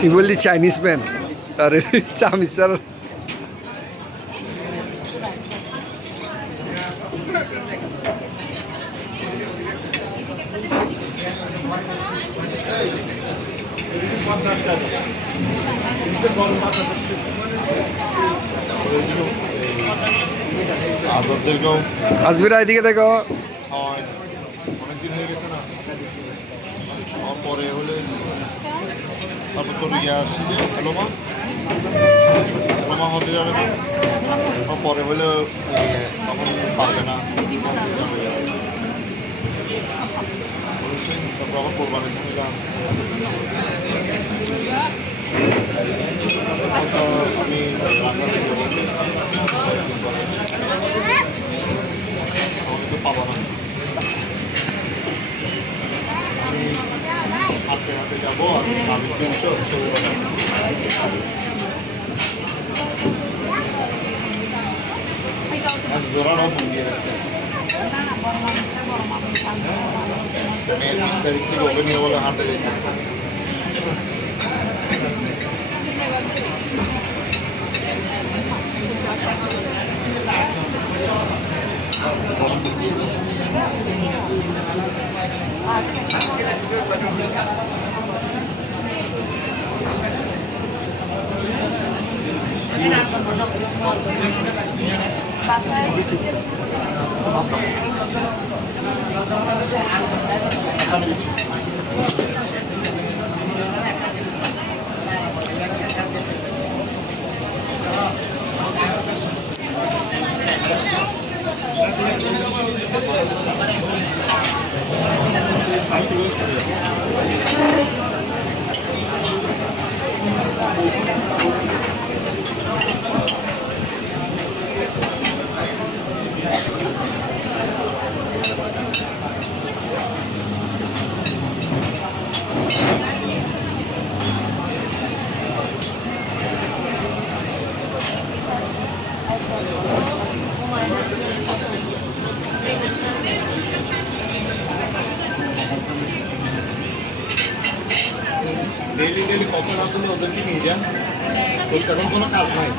He will the Chinese man. अरे चामी sir আসবিরা এদিকে দেখো অনেকদিন হয়ে গেছে না পরে হলে তারপর তোর ইয়ে আসছি যে ডিপ্লোমা হতে যাবে না পরে হলে তখন পারবে না অবশ্যই তারপর আবার কোরবানির জন্য যান আমি রান্না আমাকে তো পাবো না হাতে হাতে যাবো আমি 300 চলে যাবো জোরানো ফোন দিয়ে গেছে মেয়ের 20 তারিখ থেকে ওকে নিয়ে বলে হাতে যেতে ডেইলি ডেইলি কত না করলে ওদেরকে নিয়ে যান ওর তখন কোনো কাজ নাই